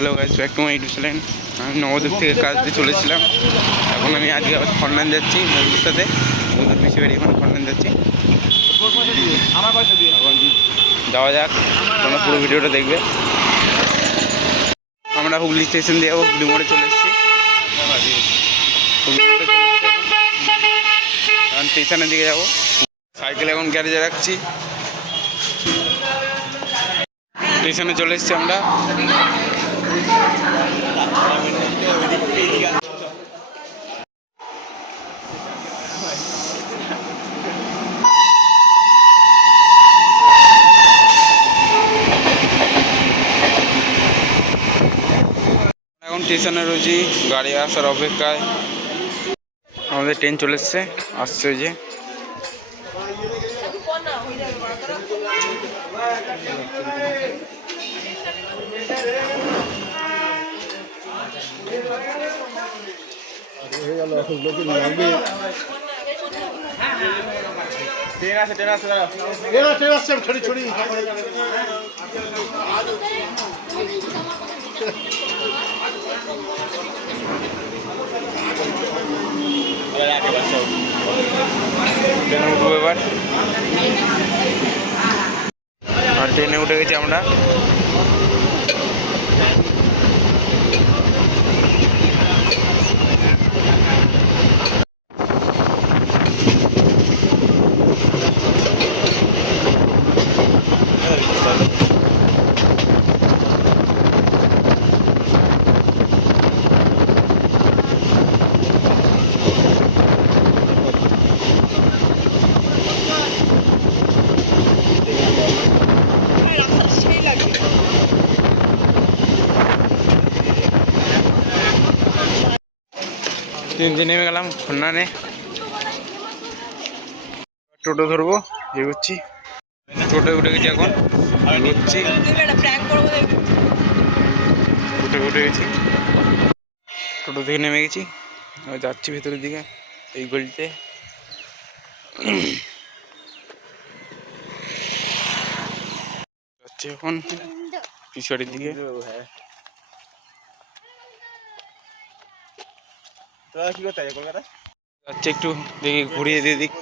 Hello guys, back to my YouTube channel. আমি নবদ্বীপ থেকে কাজ দিয়ে চলেছিলাম। এখন আমি আজকে আবার খন্ডান যাচ্ছি বন্ধুর সাথে। বন্ধুর পিছিয়ে বাড়ি এখন খন্ডান যাচ্ছি। এখন যাওয়া যাক, তোমরা পুরো ভিডিওটা দেখবে। আমরা হুগলি স্টেশন দিয়ে হুগলি মোড়ে চলে এসেছি। হুগলি মোড়ে চলে এসেছি এখন স্টেশনের দিকে যাবো। সাইকেল এখন গ্যারেজে রাখছি। স্টেশনে চলে এসেছি আমরা। এখন স্টেশনে রয়েছি, গাড়ি আসার অপেক্ষায়। আমাদের ট্রেন চলে এসছে, আসছে ওই যে। ট্রেনে উঠবো এবার। আর ট্রেনে উঠে গেছি আমরা। ট্রেন নেমে গেলাম খন্ডানে। টোটো ধরবো, এগোচ্ছি। টোটো উঠে গেছি, এখন এগোচ্ছি। উঠে গেছি, টোটো থেকে নেমে গেছি। যাচ্ছি ভেতরের দিকে, এই গলিতে। যাচ্ছি এখন পিছড়ির দিকে। যাচ্ছে একটু দেখি, ঘুরিয়ে দিয়ে দিক।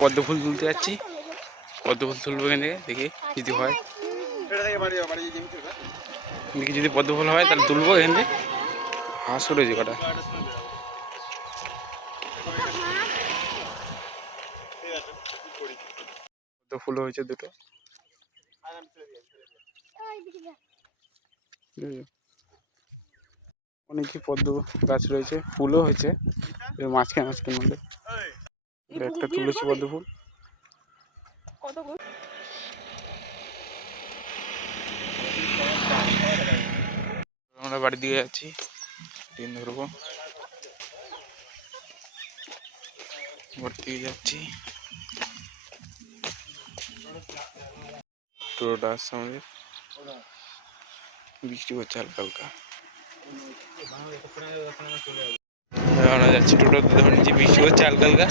পদ্ম ফুল তুলতে যাচ্ছি। পদ্ম ফুল তুলবো এখান থেকে, দেখি যদি হয়। দেখি যদি পদ্ম ফুল হয় তাহলে তুলবো এখান থেকে। হাঁস উঠেছে কটা। পদ্ম ফুল হয়েছে দুটো। অনেকই পদ্ম গাছ রয়েছে, ফুলও হয়েছে মাঝখানে মধ্যে। একটা তুলেছি পদ্ম ফুল। আমরা বাড়ির দিকে যাচ্ছি, ট্রেন ধরবো। বাড়ির দিকে যাচ্ছি, টোটোটা আসছে আমাদের। বৃষ্টি হচ্ছে হালকা হালকা। আমরা যাচ্ছি, টোটো ধরে নিচ্ছি, বৃষ্টি হচ্ছে হালকা হালকা।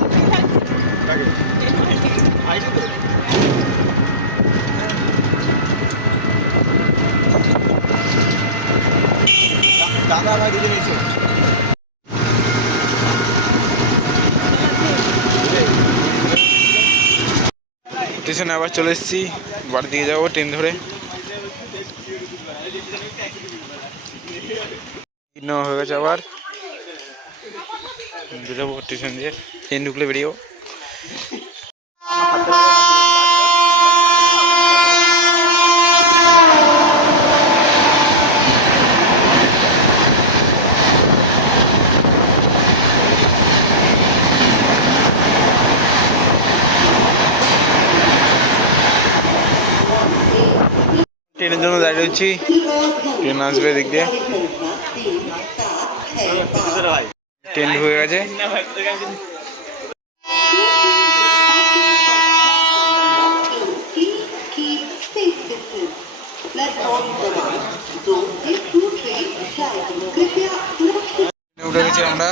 স্টেশনে আবার চলে এসেছি, বাড়ির দিকে যাবো ট্রেন ধরে। হয়ে গেছে, আবার বেরোবো স্টেশন দিয়ে। ট্রেন ঢুকলে বেরিয়েও। ট্রেনের জন্য দাঁড়িয়ে রয়েছি, ট্রেন আসবে দিক দিয়ে। ট্রেন ঢুকে গেছে। উঠে গেছি আমরা।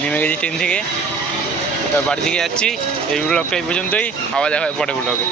নেমে গেছি ট্রেন থেকে, এবার বাড়ি থেকে যাচ্ছি। এই ব্লগটা এই পর্যন্তই, আবার দেখা হয় পরে ব্লগে।